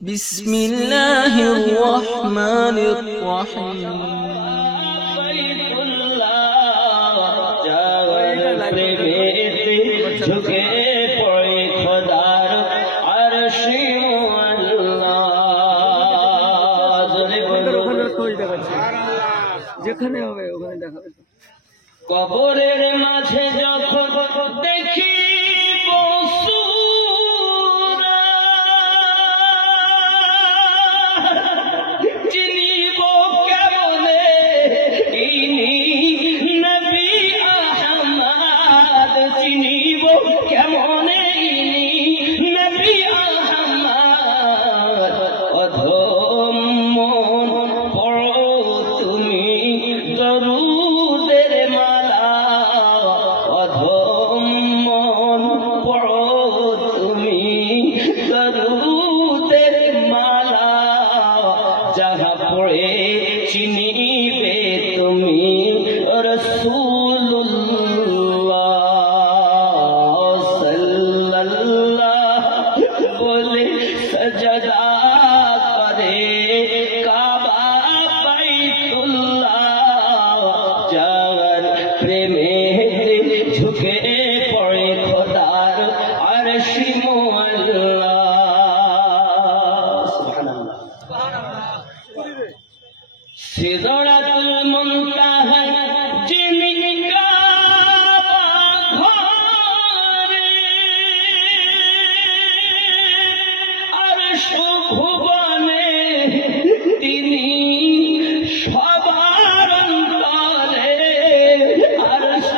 بسم الله الرحمن الرحيم যেখানে হবে ওখানে দেখাবে। কবরের মাঝে যখন দেখি চিনিব কেমনে ইনি নবী আহমদ, চিনিব কেমনে ইনি নবী আহমদ। অধম মন পড়ো তুমি দরুদের মালা, অধম মন পড়ো তুমি দরুদের মালা। যাহা পড়ে চিনিবে তুমি রাসূলুল্লাহ সাল্লাল্লাহু বলে সাজদা করে কাবা বাইতুল্লাহ। যার প্রেমে ঝুঁকে পড়ে খোদার আরশি মুআল্লা। সিদরাতুল মুনতাহা যিনি কাবা ঘরে, আরশ ভুবনে তিনি সবার অন্তরে, আরশ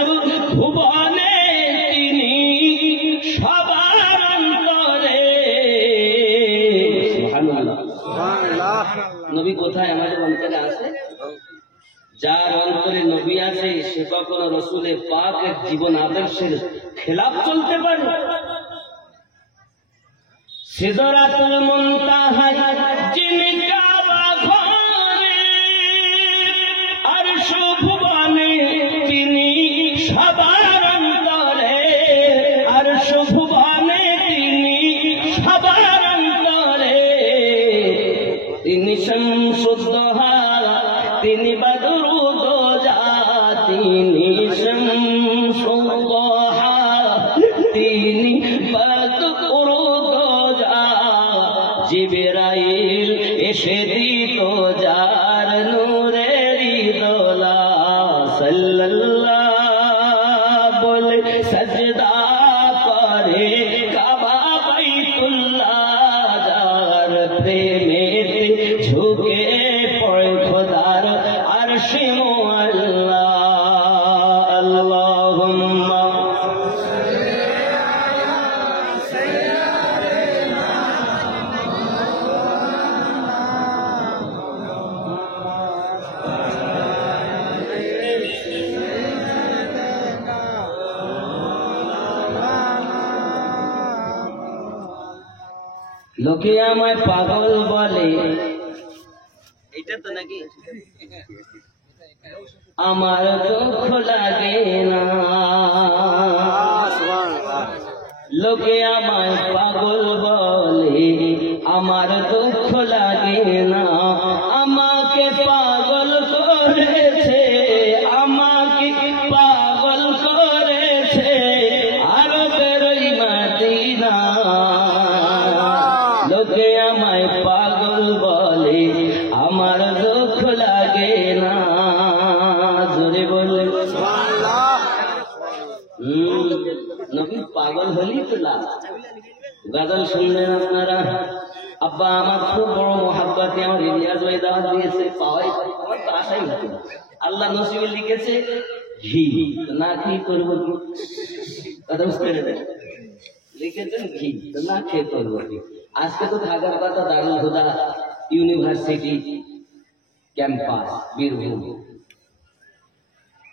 ভুবনে তিনি সবার অন্তরে। সুবহানাল্লাহ। নবী কোথায়? আমাদের অন্তরে আছে। যার অন্তরে নবী আছে সে কখনো রসুলের পাকের জীবন আদর্শের খেলাফ চলতে পারে? সিদরাতুল মুনতাহা যিনি কাবা ঘরে, আরশ ভুবনে তিনি সবার অন্তরে, আরশ ভুবনে তিনি সবার অন্তরে। তিনি শামসুদ্দোহা, তিনি বদরুদ্দোজা, তিনি শামসুদ্দোহা, তিনি বদরুদ্দোজা। জিবরাইল এসে দিত যার নূরেরি দোলা, সাল্লাল্লাহু বলে সাজদা করে কাবা বাইতুল্লাহ। যার প্রেমে ঝুঁকে পড়ে খোদার আরশি মুআল্লা। আল্লাহুম্মা লোকে আমায় পাগল বলে, এটা তো নাকি আমার দুঃখ লাগে না। লোকে আমায় পাগল বলে, আমার দুঃখ লাগে না। আমাকে পাগল করেছে, আমাকে পাগল করেছে আরবের ওই মদিনা। লোকে আমায় পাগল বলে, আমার দুঃখ লাগে না। জোরে বলে নবী পাগল হলেই তো লাভ। গাজল শুনলেন আপনারা? আব্বা আমার খুব বড় মহাব্বতে আমার ইলিয়াস ভাই দাওয়াত দিয়েছে, পাওয়াই আমার তো আশাই হতো না। আল্লাহ নসিবে লিখেছে ঘি, না ঘি করবো কি? কথা বুঝতে পেরেছেন? লিখেছেন ঘি, না খেয়ে করবো কি? আজকে তো থাকার কথা দারুল হুদা ইউনিভার্সিটি ক্যাম্পাস বীরভূম,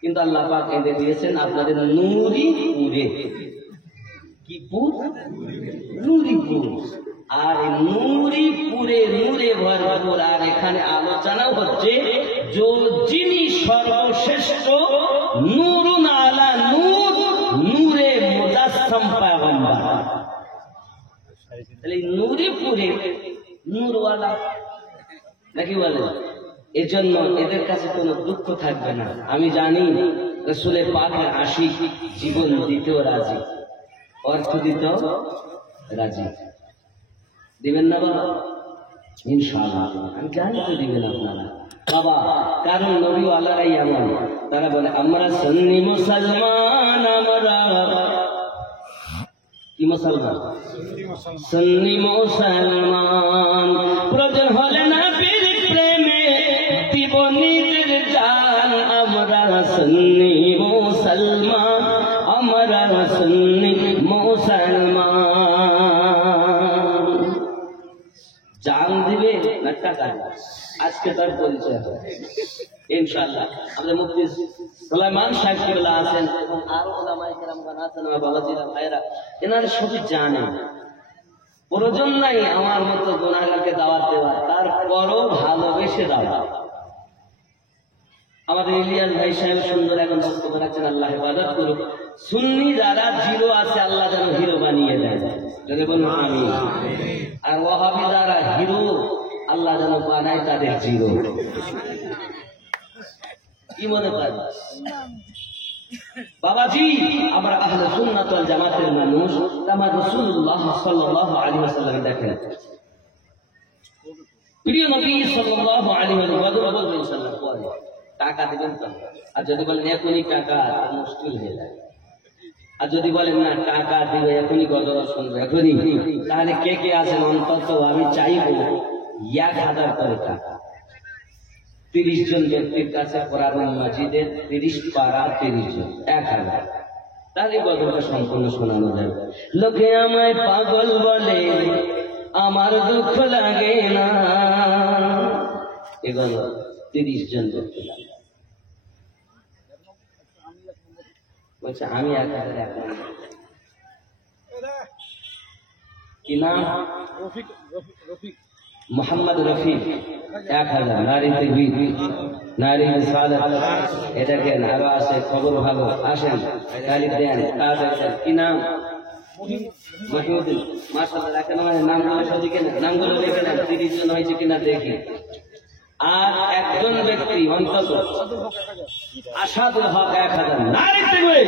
কিন্তু আল্লাহ পাক এদের দিয়েছেন আপনাদের নুরিপুরে। কি পুর? নুরিপুর। আর নুরিপুরে নূরে ভরপুর। আর এখানে আলোচনা হচ্ছে যিনি সর্বশ্রেষ্ঠ নূরুন আলা নূর, নূরে মুজাসসাম পয়গম্বর। তাহলে নুরিপুরে নূরওয়ালা নাকি বলে, এজন্য এদের কাছে কোনো দুঃখ থাকবে না। আমি জানি রাসূলের পাকের আশিক জীবন দিতেও রাজি, অর্থ দিতেও রাজি। দিবেন না বাবা? ইনশাআল্লাহ আমি জানি তো দিবেন আপনারা বাবা, কারণ নবীওয়ালারাই এমন, তারা বলে আমরা সুন্নি মুসলমান, আমরা কি মুসলমান? সুন্নি মুসলমান। প্রয়োজন হলে না বীর প্রেমে দিব নিজের জান, আমরা সুন্নি মুসলমান, আমরা সুন্নি মুসলমান। জান দিবে না টাকা? আজকে তার পরিচয় ইনশাআল্লাহ। আমাদের মুফতি সুলাইমান সাহেব কিবলা আছেন এবং আরো উলামায়ে কেরামগণ আছেন, আমার বাবাজিরা ভাইরা, এনারা সবই জানে। প্রয়োজন নাই আমার মতো গুনাহগারকে দাওয়াত দেওয়া, তারপরও ভালোবেসে দাওয়া। আমাদের ইলিয়াস ভাই সাহেব সুন্দর এখন বক্তব্য রাখছেন, আল্লাহ হেফাজত করুক। সুন্নি যারা জিরো আছে আল্লাহ যেন হিরো বানিয়ে দেয়, যদি বলুন আমিন। আর ওয়াহাবি যারা হিরো আল্লাহ যেন বানায় তাদের জিরো। কি মনে করেন বাবাজি? আমরা আহলে সুন্নাত ওয়াল জামাতের মানুষ। আমার রাসূলুল্লাহ সাল্লাল্লাহু আলাইহি ওয়াসাল্লাম দেখেন, প্রিয় নবী সাল্লাল্লাহু আলাইহি ওয়াসাল্লাম বলেন টাকা দিবেন তো, আর যদি বলেন এখনই টাকা মুশকিল হয়ে যায়, আর যদি বলেন না টাকা দিবে এখনই গজল শুনবো এখনই, তাহলে কে কে আছেন অন্তত আমি চাইবো 1000 করে টাকা। 30 জন ব্যক্তির কাছে কোরআন মাজিদের 30 পারা 30 জন 1000, তাহলে গজলটা সম্পূর্ণ শোনানো যাবে। লোকে আমায় পাগল বলে আমার দুঃখ লাগে না, এগুলো 30 জন ব্যক্তি লাগে। বলছে আমি 1000 কি নাম? মোহাম্মদ রফিক 1000। নারী তাকবীর, নারী রিসালাত, এটা কেন আরো আছে, খবর ভালো, আসেন তালি দেন। কি নাম? মহিউদ্দিন। মাশাআল্লাহ, রাখেন আমার নামগুলো সঠিক কিনা, নামগুলো দেখে নেন 30 জন হয়েছে কিনা দেখি। আর একজন ব্যক্তি অন্তত আসাদুল হক 1000। নারী তাকবীর,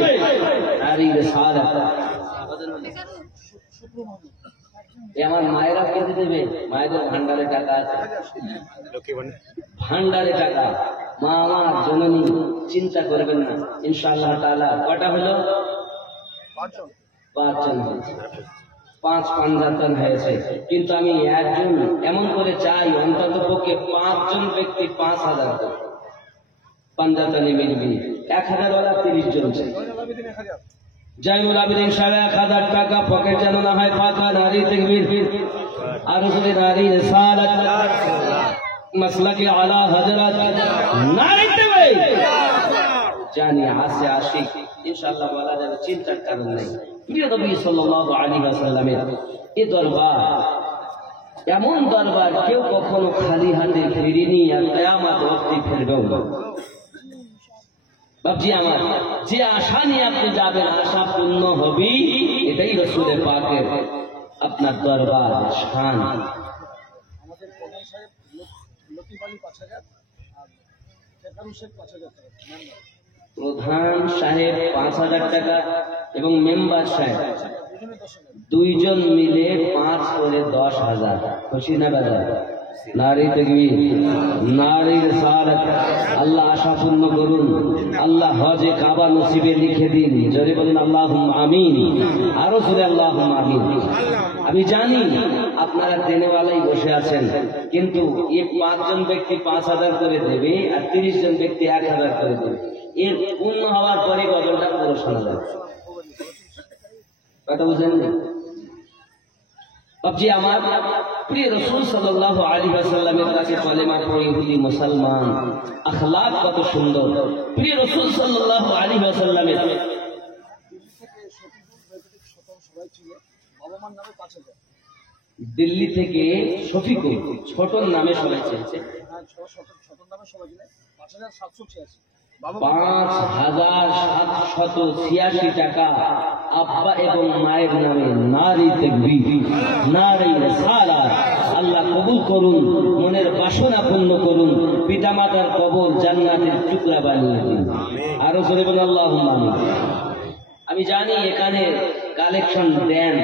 নারী রিসালাত। আমার মায়েরা কেঁদে দেবে, মায়েদের ভান্ডারে টাকা আছে, ভান্ডারে টাকা। মা আমার জননী, চিন্তা করবেন না ইনশাআল্লাহ তাআলা। কটা হলো? 5 জন হয়েছে, 5 পাঞ্জাতন হয়েছে। কিন্তু আমি একজন এমন করে চাই অন্তত পক্ষে 5 জন ব্যক্তি 5000 করে পাঞ্জাতনে মিলবি। 1000 ওরা 30 জন চাই। জাইনুল আবেদিন 1000 টাকা পকেট যেন না হয় ফাঁকা। নারী তাকবীর, আর রসুলের নারী রিসালাত, মাসলাকে আলা হযরত, নারী তাকবীর। জানি আসে আশিক ইনশাআল্লাহ বলা যাবে, চিন্তার কারণ নেই। প্রিয় নবী সাল্লাল্লাহু আলাইহি ওয়াসাল্লামের এই দরবার এমন দরবার কেউ কখনো খালি হাতে ফিরেনি, আর কিয়ামত অবধি ফিরবেও না। বাবজি আমার, যে আশা নিয়ে আপনি যাবেন আশা পূর্ণ হবে, এটাই রাসূলের পাকের আপনার দরবার শান। আমাদের প্রধান সাহেব লতিফ আলী 5000 আর ফেকারুল শেখ 5000 টাকা। প্রধান সাহেব 5000 টাকা এবং মেম্বার সাহেব 2 জন মিলে 5 করে 10,000। খুশি না বাজার? নারী তাকবীর, নারী রিসালাত। আল্লাহ আশা পূর্ণ করুন, আল্লাহ হজে কাবা নসিবে লিখে দিন। যদি বলেন আল্লাহুম্মা আমিন, আরো জোরে আল্লাহুম্মা আমিন। আমি জানি আপনারা দেনেওয়ালাই বসে আছেন, কিন্তু এই 5 জন ব্যক্তি 5000 করে দেবে আর 30 জন ব্যক্তি 1000 করে দেবে। এর পূর্ণ হওয়ার পরে গজলটা পুরো শোনা যাবে। কথা বুঝলেন? বাবজি আমার, প্রিয় রাসূল সাল্লাল্লাহু আলাইহি ওয়াসাল্লামের কাছে কলেমা পড়ে ইহুদি মুসলমান, আখলাক কত সুন্দর। প্রিয় রাসূল সাল্লাল্লাহু আলাইহি ওয়াসাল্লামের দিল্লি থেকে শফিকুল ছোটন নামে সবাই চেয়েছে। 5786 5,786 টাকা আব্বা এবং মায়ের নামে নারী তাকবীর, নারী রিসালাত। আল্লাহ কবুল করুন, মনের বাসনা পূর্ণ করুন, পিতামাতার কবর জান্নাতের টুকরা বানিয়ে দিন। আরো জোরে বলুন আল্লাহুম্মা আমিন। আমি জানি এখানে কালেকশন দেন,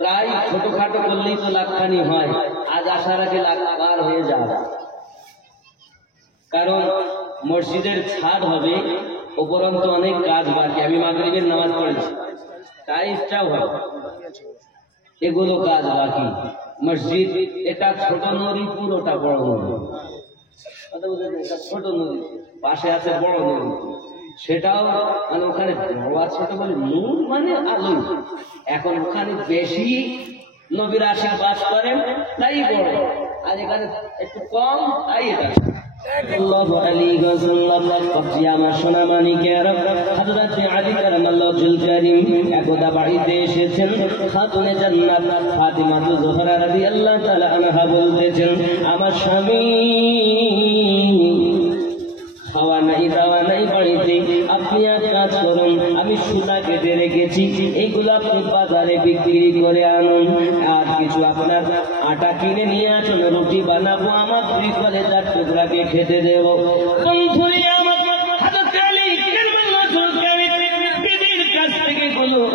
প্রায় ছোটখাটো করলেই তো লাখখানি হয়, আজ আসার আগে লাখ পার হয়ে যাবে। কারণ মসজিদের ছাদ হবে, উপরন্ত অনেক কাজ বাকি। আমি মাগরিবের নামাজ পড়েছি, টাইলসটাও হবে, এগুলো কাজ বাকি। মসজিদ এটা ছোট নদী, পুরোটা বড় নদী। কথা বুঝলেন? এটা ছোট নদী, পাশে আছে বড় নদী, সেটাও মানে ওখানে বড় আর ছোট বলে নূর মানে আলো। এখন ওখানে বেশি নবীর আশীর্বাদ করেন তাই বড়, আর এখানে একটু কম তাই এটা। সাল্লাল্লাহু আলাইহি ওয়াসাল্লাম আমার সোনা মানিকেরা হযরত আলী কারামাল্লাহুল কারীম একদা বাড়িতে এসেছেন। খাতুনে জান্নাত ফাতিমা জোহরা রাদিয়াল্লাহু তাআলা আনহা বলতেছেন, আমার স্বামী খাওয়া নাই দাওয়া নাই বাড়িতে, আপনি এক কাজ করুন, আমি সুতা কেটে রেখেছি, এইগুলো আপনি বাজারে বিক্রি করে আনুন, আর কিছু আপনার আটা কিনে নিয়ে আসুন, রুটি বানাবো, আমার 2 কলেজার টুকরাকে খেতে দেবো।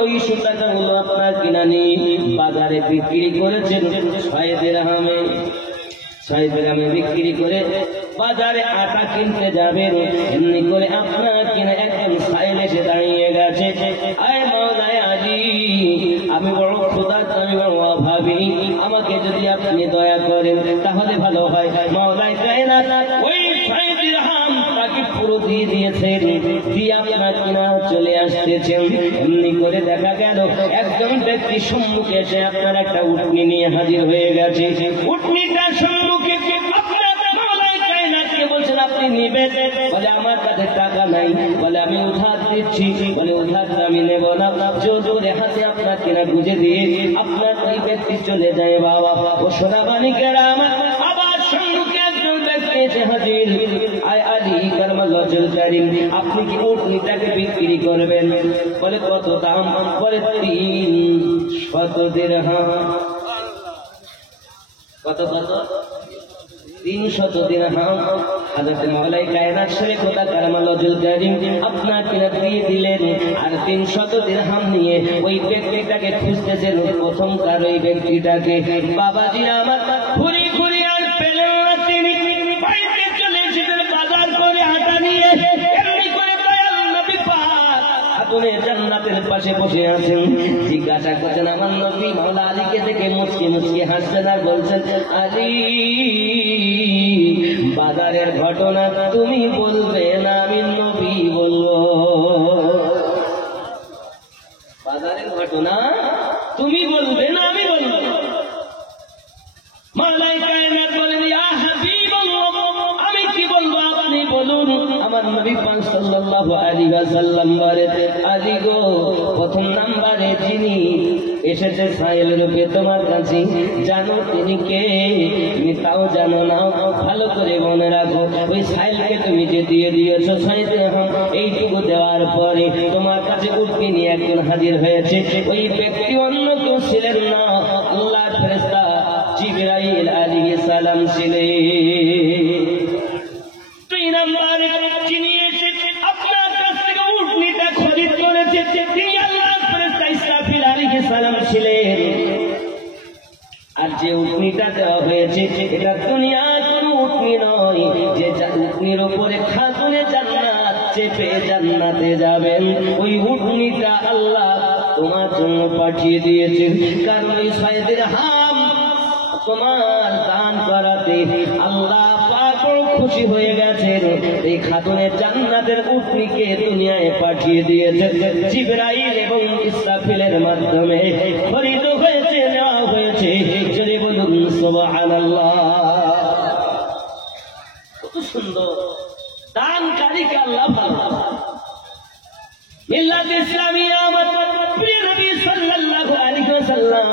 ওই সুতাটা হলো আপনার কিনা নিয়ে বাজারে বিক্রি করেছেন 6 দিরহামে। 6 দিরহামে বিক্রি করে বাজারে আটা কিনতে যাবেন, এমনি করে আপনার কিনা একদম সাইল এসে দাঁড়িয়ে গেছে। আয় মাওলানা আলী, আমি বড় ক্ষুধার্ত, আমি বড় অভাবী, আমাকে যদি আপনি দয়া করেন তাহলে ভালো হয়। মাওলানা কায়নাত ওই 6 দিরহাম তাকে পুরো দিয়ে দিয়েছেন, দিয়ে আপনার কিনা চলে আসতেছেন। এমনি করে দেখা গেল একজন ব্যক্তি সম্মুখে এসে আপনার একটা উটনি নিয়ে হাজির হয়ে গেছে। উটনিটা সম্মুখে বলছেন আপনি নিবেন, বলে আমার কাছে টাকা নাই, বলে আমি উধার দিচ্ছি, বলে উধার আমি নেব না। জোরে হাতে আপনার কিনা বুঝে দিয়ে আপনার ওই ব্যক্তি চলে যায়। বাবা ও সোনা মানিকেরা আমার, আবার সম্মুখে একজন ব্যক্তি এসে হাজির। আয় আলী কারামাল্লাহুল কারীম, আপনি কি উটনিটাকে বিক্রি করবেন? বলে কত দাম? বলে 300 দিরহাম। কত কত? 300 দিরহাম। হযরত মাওলাই কায়নাত শরীফ খোদা কারামাল্লাহুল কারীম আপনার কিনা দিয়ে দিলেন, আর 300 দিরহাম নিয়ে ওই ব্যক্তিটাকে খুঁজতেছেন, প্রথমকার ওই ব্যক্তিটাকে। বাবাজি আমার ঘুরি ঘুরি আর পেলেন না, তিনি বাড়িতে চলে এসেছেন বাজার করে আটা নিয়ে। এমনি করে দয়াল নবী পাক খাতুনে জান্নাতের পাশে বসে আছেন। জিজ্ঞাসা করছেন আমার নবী, মাওলা আলীকে দেখে মুচকি মুচকি হাসছেন আর বলছেন, আলী বাজারের ঘটনা তুমি বলবে না, আমি নবী বলবো। বাজারের ঘটনা তুমি বলবে না, আমি বলবো। মাওলাই কায়নাত বলেন, ইয়া হাবিবাল্লাহ, আমি কি বলবো আপনি বলুন। আমার নবী পাক সাল্লাল্লাহু আলাইহি ওয়াসাল্লাম বলেন, আলী গো, প্রথম নম্বরে যিনি এসেছে সাইল রূপে তোমার কাছে, জানো তিনি কে? তুমি তাও জানো না, ভালো করে মনে রাখো। ওই সাইলকে তুমি যে দিয়ে দিয়েছো 6 দিরহাম, এইটুকু দেওয়ার পরে তোমার কাছে উটনি নিয়ে একজন হাজির হয়েছে। ওই ব্যক্তি অন্য কেউ ছিলেন না, আল্লাহর ফেরেশতা জিবরাইল আলাইহিস সালাম ছিলেন। 2 নম্বরে যিনি এসে আপনার কাছ থেকে উটনিটা খরিদ করেছে, তিনি আল্লাহর ফেরেশতা ইসরাফিল আলাইহিস সালাম ছিলেন। আর যে উটনিটা দেওয়া হয়েছে এটা দুনিয়ার কোনো উটনি নয়, যে উটনির উপরে খাতুনে জান্নাত চেপে জান্নাতে যাবেন, ওই উটনিটা আল্লাহ তোমার জন্য পাঠিয়ে দিয়েছেন। কারণ ওই 6 দিরহাম তোমার দান করাতে আল্লাহ পাক খুশি হয়ে গেছেন। এই খাতুনে জান্নাতের উটনিকে দুনিয়ায় পাঠিয়ে দিয়েছেন জিবরাইল এবং ইসরাফিলের মাধ্যমে। খরিদ হয়েছে, নেওয়া হয়েছে। যদি বলুন সুবহানাল্লাহ। কত সুন্দর দানকারীকে আল্লাহ ভালোবাসেন। মিল্লাত ইসলামিয়া আমার প্রিয় নবী সাল্লাল্লাহু আলাইহি ওয়াসাল্লাম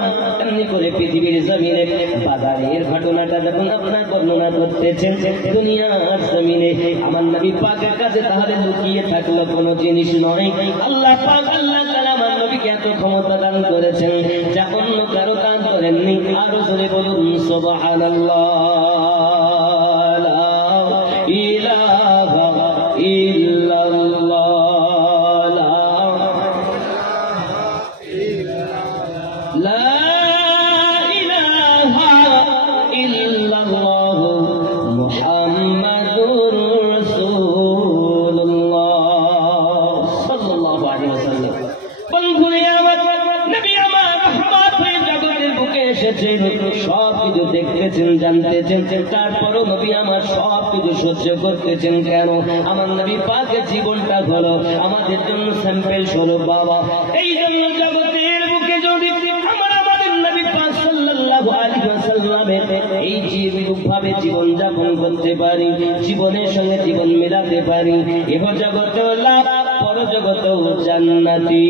এমনি করে পৃথিবীর জমিনে বাজারের ঘটনাটা যখন আপনার বর্ণনা করতেছেন দুনিয়ার জমিনে আমার নবী পাকের কাছে তাহলে লুকিয়ে থাকলো কোনো জিনিস নয়। আল্লাহ পাক আল্লাহ তাআলা আমার নবীকে এত ক্ষমতা দান করেছেন যা অন্য কারো দান করেননি। আরো জোরে বলুন সুবহানাল্লাহ। সবকিছু দেখতেছেন জানতেছেন, তারপরও নবী আমার সবকিছু সহ্য করতেছেন কেন? আমার নবী পাকের জীবনটা হলো আমাদের জন্য স্যাম্পেল স্বরূপ বাবা। এই জন্য জগতের বুকে যদি আমাদের নবী পাক সাল্লাল্লাহু আলাইহি ওয়াসাল্লামের এই জীবভাবে জীবন যাপন করতে পারি, জীবনের সঙ্গে জীবন মেলাতে পারি, এহ জগতে লাভ পর জগতে জান্নাতি।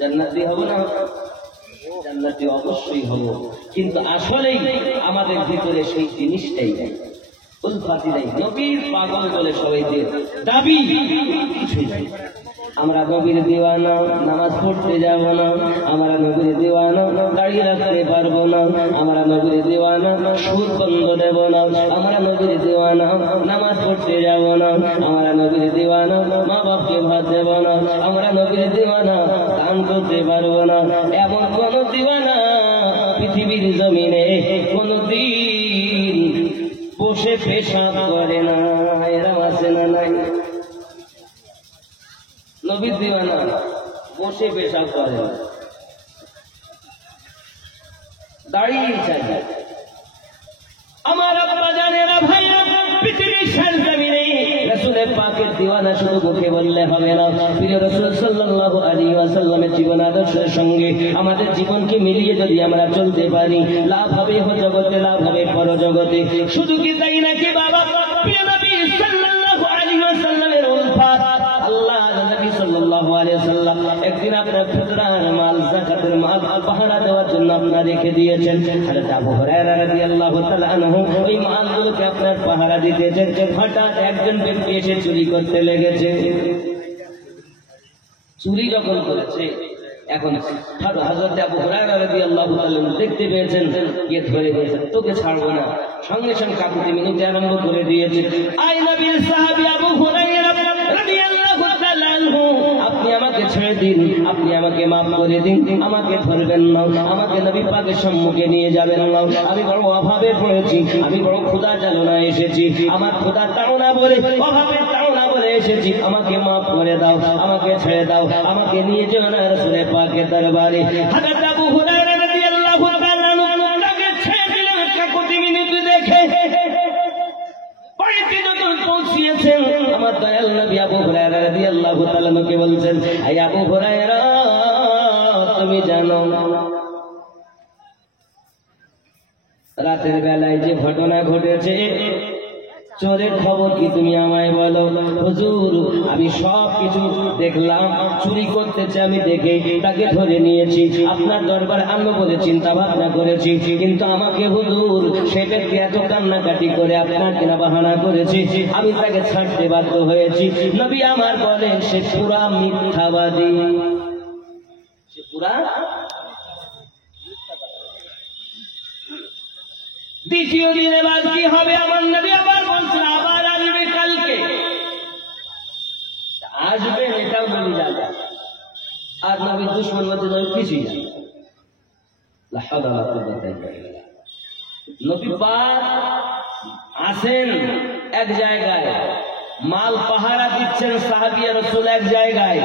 জান্নাতি হব না? জান্নাতি অবশ্যই হব, কিন্তু আসলেই আমাদের ভিতরে সেই জিনিসটাই নেই, উলফাতি নেই। নবীর পাগল বলে সবাই যে দাবি কিছুই নাই। আমরা নবীর দিওয়ানা, নামাজ পড়তে যাব না। আমরা নবীর দিওয়ানা, দাঁড়িয়ে রাখতে পারবো না। আমরা নবীর দিওয়ানা, সুদ বন্ধ দেব না। আমরা নবীর দিওয়ানা, নামাজ পড়তে যাব না। আমরা নবীর দিওয়ানা, মা বাপকে ভাত দেব না। আমরা নবীর দিওয়ানা, দান করতে পারবো না। এমন কোন দিওয়ানা পৃথিবীর জমিনে কোনদিন বসে পেশাব করে না। এরা আছে না নাই? নবীর দিওয়ানা বসে পেশাব করে না, দাঁড়িয়ে চাই। আমার আব্বা জানেরা ভাইয়া, পৃথিবীর সরজমিনে রাসূলের পাকের দিওয়ানা শুধু মুখে বললে হবে না। প্রিয় রাসূল সাল্লাল্লাহু আলাইহি ওয়াসাল্লামের জীবন আদর্শের সঙ্গে আমাদের জীবনকে মিলিয়ে যদি আমরা চলতে পারি, লাভ হবে ইহ জগতে, লাভ হবে পরজগতে। শুধু কি তাই নাকি বাবা? প্রিয় নবী সাল্লাল্লাহু আলাইহি ওয়াসাল্লামের উলফাত আল্লাহ নবী সাল্লাল্লাহু আলাইহি ওয়াসাল্লাম একদিন আপনার ফিতরার মাল, যাকাতের মাল পাহারা দেওয়ার জন্য আপনার রেখে দিয়েছেন। হযরত আবু হুরায়রা রাদিয়াল্লাহু তাআলা আনহু ওই মালগুলোকে আপনার পাহারা দিতেছেন। হঠাৎ একজন ব্যক্তি এসে চুরি করতে লেগেছে। চুরি যখন করেছে, এখন হযরত আবু হুরায়রা রাদিয়াল্লাহু তাআলা দেখতে পেয়েছেন, গিয়ে ধরে বলেছেন, তোকে ছাড়বো না। সঙ্গে সঙ্গে কাকুতি মিনতি আরম্ভ করে দিয়েছে। আই নবীর সাহাবী আবু হুরায়রা রাদিয়াল্লাহু তাআলা আনহু, আপনি আমাকে ছেড়ে দিন, আপনি আমাকে মাফ করে দিন, আমাকে ধরবেন না, আমাকে নবী পাকের সম্মুখে নিয়ে যাবেন না। আমি বড় অভাবে পড়েছি, আমি বড় ক্ষুধা জ্বালানা এসেছি, আমার ক্ষুধা তাড়না বলে, অভাবে তাড়না বলে এসেছি, আমাকে মাফ করে দাও, আমাকে ছেড়ে দাও, আমাকে নিয়ে যেও না রাসূলের পাকের দরবারে। হযরত আবু হুরায়রা রাদিয়াল্লাহু তাআলা আনহু তাকে ছেড়ে দিলেন। কাকুতি মিনতি দেখে বাড়িতে যখন পৌঁছিয়েছেন, আমার দয়াল নবী আবু হুরায়রা রাদিয়াল্লাহু তাআলা কে বলছেন, এই আবু হুরায়রা, তুমি জানো রাতের বেলায় যে ঘটনা ঘটেছে, চোরের খবর কি তুমি আমায় বলো? হুজুর, আমি সব কিছু দেখলাম, চুরি করতেছে আমি দেখে তাকে ধরে নিয়েছি, আপনার দরবারে আনবো বলে চিন্তা ভাবনা করেছি, কিন্তু আমাকে হুজুর সে ব্যক্তি এত কান্নাকাটি করে আপনার কিনা বাহানা করেছি, আমি তাকে ছাড়তে বাধ্য হয়েছি। নবী আমার বলেন, সে পুরা মিথ্যাবাদী, সে পুরা। দ্বিতীয় দিনে বাদ কি হবে? আমার নবী আবার বলছেন, আবার আসবে কালকে। আসবে এটাও বলি যাবে, আর নবী দুশ্মন মধ্যে নয় কিছুই না। নবী পাক আসেন এক জায়গায়, মাল পাহারা দিচ্ছেন সাহাবিয়া রাসূল এক জায়গায়,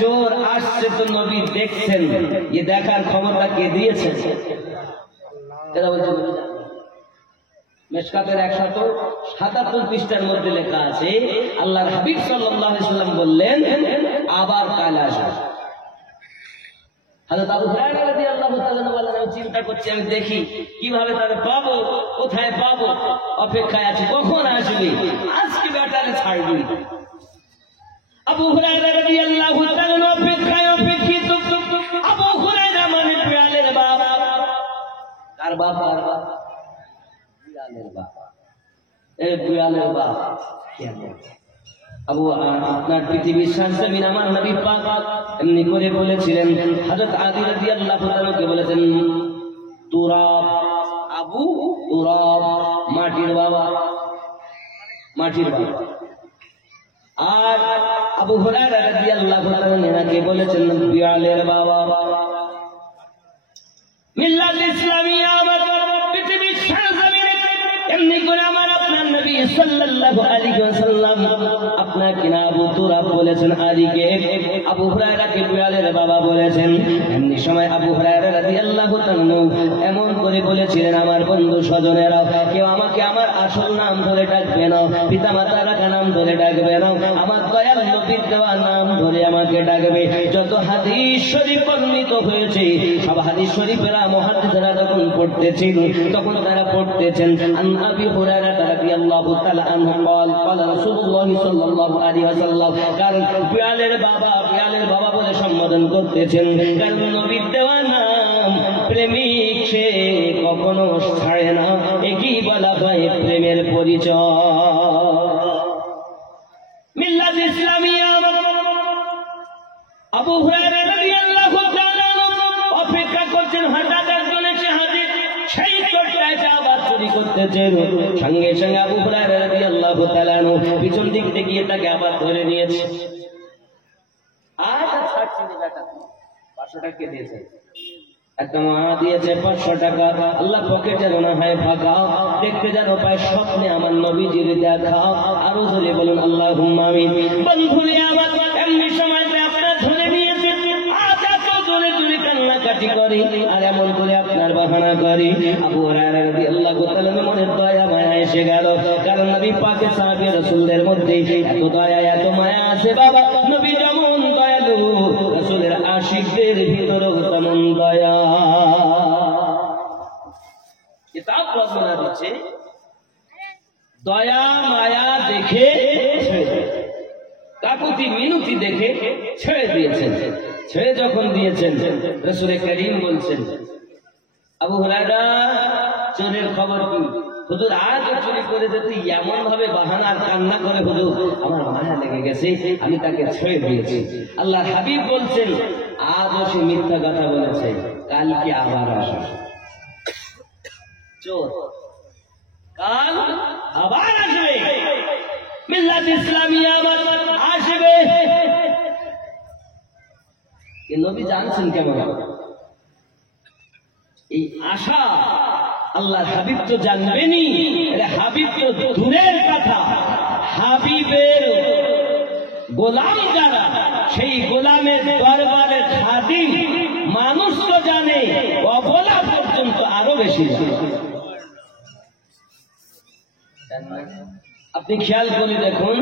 চোর আসছে তো নবী দেখছেন। এ দেখার ক্ষমতা কে দিয়েছেন? এরা বলছেন মেশকাতের 177 পৃষ্ঠার মধ্যে লেখা আছে, আল্লাহর হাবিব সাল্লাল্লাহু আলাইহি ওয়াসাল্লাম বললেন, আবার কাল আসবে। হযরত আবু হুরায়রা রাদিয়াল্লাহু তাআলা বলেন, আমি চিন্তা করছি, আমি দেখি কিভাবে তারে পাবো, কোথায় পাবো, অপেক্ষায় আছি কখন আসবে, আজকে ব্যাটারে ছাড়বি। আবু হুরায়রা রাদিয়াল্লাহু তাআলা অপেক্ষায় অপেক্ষিত। আবু হুরায়রা মানে বিড়ালের বাপ। কার বাপ? বিড়ালের বাপ। বিড়ালের বাপ আবু, আপনার পৃথিবীর শান্ত-জমিন আমার নবী পাক এমনি করে বলেছিলেন। হযরত আলী রাদিয়াল্লাহু তাআলাকে বলেছেন তুরাব, আবু তুরাব, মাটির বাবা, মাটির বাবা। আর আবু হুরায়রা রাদিয়াল্লাহু তাআলা এনাকে বলেছেন বিড়ালের বাবা। মিল্লাত ইসলামিয়া আমার পৃথিবীর শান্ত-জমিনে এমনি করে আমার আপনার নবী সাল্লাল্লাহু আলাইহি ওয়াসাল্লাম আপনাকে না আবু তুরাব বলেছেন, আলীকে আবু হুরায়রাকে বিড়ালের বাবা বলেছেন। এমনি সময় আবু হুরায়রা রাদিয়াল্লাহু তাআলা এমন করে বলেছিলেন, আমার বন্ধু স্বজনেরা কেউ আমাকে আমার আসল নাম ধরে ডাকবে না, পিতামাতার রাখা নাম ধরে ডাকবে না, আমার দয়াল নবীর দেওয়া নাম ধরে আমাকে ডাকবে। যত হাদিস শরীফ বর্ণিত হয়েছে সব হাদিস শরীফেরা মুহাদ্দিসরা যখন পড়তেছিল তখন তারা পড়তেছেন আন আবি হুরায়রা রাদিয়াল্লাহু তাআলা আনহু قال قال رسول الله صلى الله عليه وسلم। কারণ বিড়ালের বাবা বলে সম্বোধন করতেছেন, কারণ নবীর দেওয়া নাম প্রেমিক সে কখনো ছাড়ে না, একই বলা হয় প্রেমের পরিচয়। মিল্লাত ইসলামিয়া আবু হুরায়রা রাদিয়াল্লাহু তাআলা অপেক্ষা করছেন, হঠাৎ একজন এসে হাজির, সেই চোরটাকে আবার চুরি করতেছে। সঙ্গে সঙ্গে আবু হুরায়রা রাদিয়াল্লাহু তাআলা পিছন দিক থেকে গিয়ে তাকে আবার ধরে নিয়েছে। আর ছাড়ছি না বেটা, 500 টাকা দিয়েছে, একটা মা দিয়েছে 500 টাকা। আল্লাহ পকেটে যেন না হয় ফাঁকা, দেখতে যেন পায় স্বপ্নে আমার নবীজির দেখা। আরো জোরে বলুন আল্লাহুম্মা আমিন। বন্ধুরে আমার এমনি সময় আপনার ধরে নিয়েছে, আজ এত জোরে জোরে কান্নাকাটি করে আর এমন করে আপনার বাহানা করে। আবু হুরায়রা রাদিয়াল্লাহু তাআলা মনে দয়া মায়া এসে গেল, কারণ নবী পাকের সাহাবী রাসূলদের মধ্যে এত দয়া এত মায়া আছে বাবা। নবী যেমন দয়ালু, রাসূলের আশিকদের ভিতরেও তেমন দয়া। কিতাব বর্ণনা দিচ্ছে দয়া মায়া দেখে কাকুতি মিনতি দেখে ছেড়ে দিয়েছেন। ছেড়ে যখন দিয়েছেন রাসূল করিম বলছেন, আবু হুরায়রা চোরের খবর কি? হুজুর আজ চুরি করে যেতে এমন ভাবে বাহানা আর কান্না করে, হুজুর আমার মায়া লেগে গেছে, আমি তাকে ছেড়ে দিয়েছি। আল্লাহর হাবিব বলছেন আজও সে মিথ্যা কথা বলেছে, কালকে আবার আসবে চোর, কাল আবার আসবে, মিল্লাত ইসলামিয়া আবার আসবে। এই নবী জানছেন কেমন এই আশা, আল্লাহর হাবিব তো জানবেনই। হাবিব তো দূরের কথা, হাবিবের গোলাম যারা, সেই গোলামের দরবারের খাদিম মানুষ তো জানে, অবলা পর্যন্ত আরো বেশি জানে। আপনি খেয়াল করে দেখুন,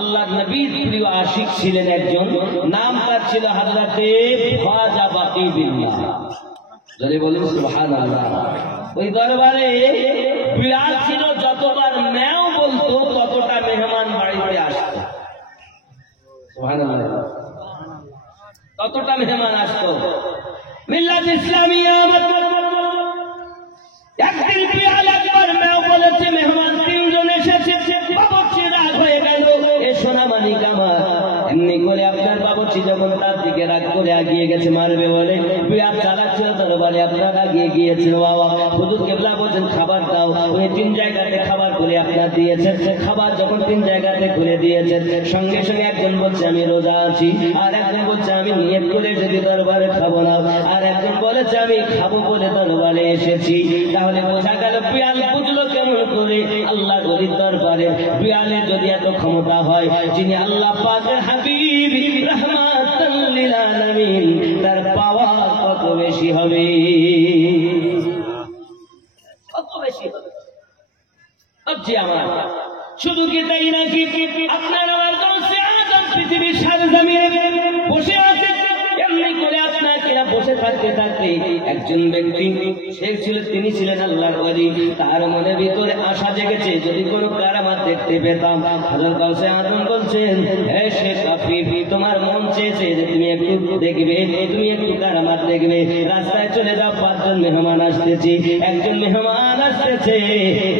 আল্লাহর নবীর প্রিয় আশিক ছিলেন একজন, নাম তার ছিল হযরতে খাজা বাকি বিল্লাহ। যদি বলেন সুবহানাল্লাহ। ওই দরবারে বিড়াল ছিল, যতবার ম্যাও বলতো ততটা মেহমান বাড়িতে আসতো। সুবহানাল্লাহ, ততটা মেহমান আসতো। মিল্লাত ইসলামিয়া একদিন বিড়াল একবার ম্যাও বলেছে, মেহমান 3 জন এসেছে, বাবুর্চি রাগ হয়ে গেল, এ সোনা মানিক আমার। এমনি করে আপনার বাবুর্চি যখন তার দিকে রাগ করে আগিয়ে গেছে মারবে বলে, বিড়াল চালাচ্ছিল দরবারে, আপনার আগিয়ে গিয়েছিল। বাবা হুজুর কেবলা বলছেন খাবার দাও, উনি 3 জায়গাতে খাবার করে আপনার দিয়েছেন। খাবার যখন 3 জায়গাতে খুলে দিয়েছেন, সঙ্গে সঙ্গে একজন বলছে আমি রোজা আছি, আর একজন বলছে আমি নিয়ত করে যদি দরবারে খাবো না, আর একজন বলেছে আমি খাবো বলে দরবারে এসেছি। তাহলে বোঝা গেল বিড়াল বুঝলো কেমন করে আল্লাহ ওলির দরবারে। বিড়ালের যদি এত ক্ষমতা হয়, যিনি আল্লাহ পাকের হাবিব রাহমাতাল লিল আলামিন, তার পাওয়ার কত বেশি হবে, কত বেশি হবে। আমার শুধু কি তাই নাকি, আপনার আমার পৃথিবীর সারা জমিনে বসে আছে, এমনি করে আপনাকে বসে থাকতে থাকতে একজন ব্যক্তি তিনি ছিলেন আল্লাহর ওলি। তার মনের ভিতরে আশা জেগেছে যদি কোনো কারামাত দেখতে পেতাম। হযরত গাউসে আজম বলছেন, হে শেখ আফিফ, তোমার মন চেয়েছে যে তুমি একটু দেখবে, তুমি একটু কারামাত দেখবে। রাস্তায় চলে যাও, 5 জন মেহমান আসতেছে। একজন মেহমান আসতেছে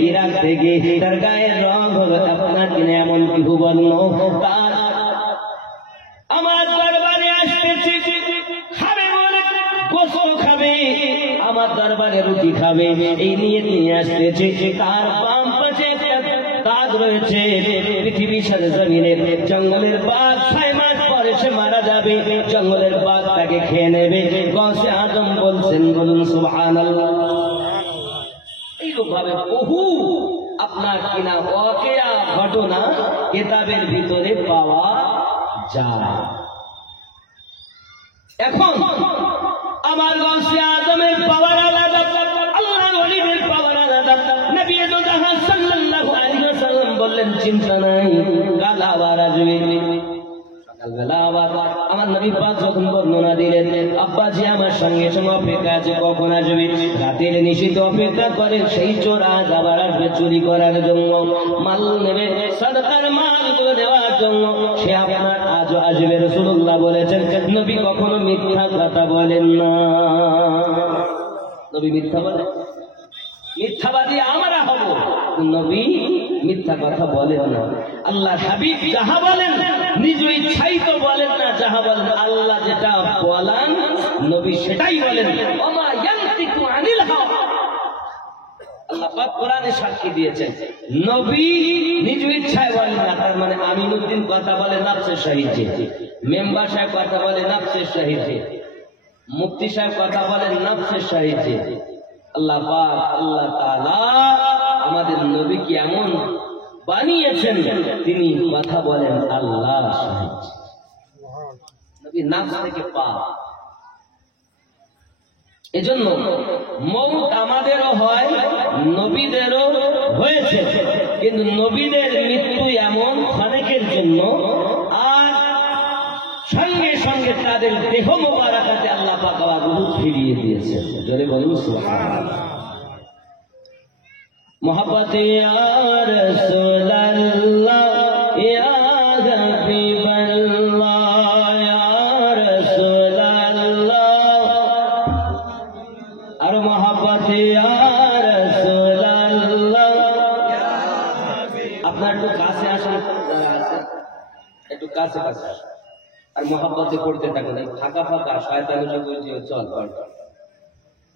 ইরাক থেকে, তার গায়ের রং হলো আপনার কিনে এমন কিছু বর্ণ, তার আমার দরবারে আসতেছে, খাবে বলে গোশত খাবে, আমার দরবারে রুটি খাবে, এই নিয়ে নিয়ে আসতেছে। তার বাম পাশে তাজ রয়েছে, পৃথিবীর সাথে জমিনের জঙ্গলের বাঘ 6 মাস পরে সে মারা যাবে, জঙ্গলের বাঘ তাকে খেয়ে নেবে। গাউসে আজম বলছেন, বলুন সুবহানাল্লাহ। এইরকম ভাবে বহু আপনার কিনা ওয়াকিয়া ঘটনা কিতাবের ভিতরে পাওয়া যায়। এখন আমার গাউসে আজমের পাওয়ার আলাদা, আল্লাহর ওলিদের পাওয়ার আলাদা। নবী সাল্লাল্লাহু আলাইহি ওয়াসাল্লাম বললেন, চিন্তা নাই, কাল আবার আসবে। সকালবেলা আবার আমার নবী পাক যখন বর্ণনা দিলেন, আব্বাজি আমার সঙ্গে সঙ্গে অপেক্ষা আছে, কখন আসবে। রাতের নিশীথে অপেক্ষা করে, সেই চোর আজ আবার আসবে চুরি করার জন্য, মাল নেবে, সাদকার মালগুলো নেওয়ার জন্য। সে আপনার আজও আসবে। রাসূলুল্লাহ বলেছেন, নবী কখনো মিথ্যা কথা বলেন না। নবী মিথ্যা বলেন? মিথ্যাবাদী আমরা হব, নবী মিথ্যা কথা বলেন না। আল্লাহ হাবিব যাহা বলেন নিজ ইচ্ছাই তো বলেন না, যাহা বলেন আল্লাহ যেটা বলেন নবী সেটাই বলেন। ওমা ইয়ানতিকু আনিল হাওয়া, আল্লাহ পাক কোরআনে সাক্ষী দিয়েছেন, নবী নিজ ইচ্ছায় বলেন না। তার মানে আমিনুদ্দিন কথা বলে নাফসের সাহিত্যে, মেম্বার সাহেব কথা বলে নাফসের সাহিত্যে, মুফতি সাহেব কথা বলেন নাফসের সাহিত্যে। আল্লাহ পাক, আল্লাহ তাআলা আমাদের নবীকে এমন বানিয়েছেন, তিনি কথা বলেন আল্লাহর সাহায্যে। নবী নাফস থেকে পাক। এজন্য মওত আমাদেরও হয়, নবীদেরও হয়েছে, কিন্তু নবীদের মৃত্যু এমন ক্ষণিকের জন্য, আর সঙ্গে সঙ্গে তাদের দেহ মোবারকাতে আল্লাহ পাক আবার রূহ ফিরিয়ে দিয়েছে। জোরে বলুন সুবহানাল্লাহ। মোহাব্বতে ইয়া রাসূলুল্লাহ, ইয়া হাবিবাল্লাহ, ইয়া রাসূলুল্লাহ, আর মোহাব্বতে ইয়া রাসূলুল্লাহ। আপনার একটু কাছে আসেন, একটু কাছে কাছে আর মোহাব্বতে করতে থাকেন। ফাঁকা ফাঁকা শয়তানি চল,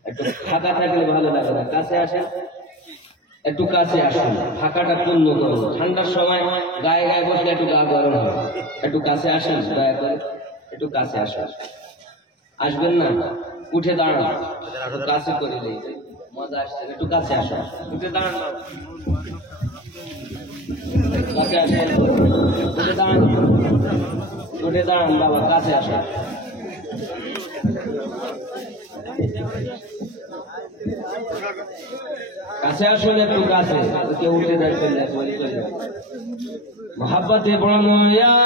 একটু ফাঁকা থাকলে ভালো লাগে না। কাছে আসেন, একটু কাছে আসুন, ফাঁকাটা পূর্ণ করুন। ঠান্ডার সময় গায়ে গায়ে বসলে একটু গা গরম হয়। একটু কাছে আসেন, দয়া করে একটু কাছে আসুন। আসবেন না, উঠে দাঁড়ান, একটু কাছে করে দিই, মজা আসছে। একটু কাছে আসুন, উঠে দাঁড়ান, কাছে আসেন, উঠে দাঁড়ান, উঠে দাঁড়ান বাবা, কাছে আসেন। কাছে আসুন, একটু কাছে, কেউ উঠে দেখবেন না, মোহাব্বতে বলুন ইয়া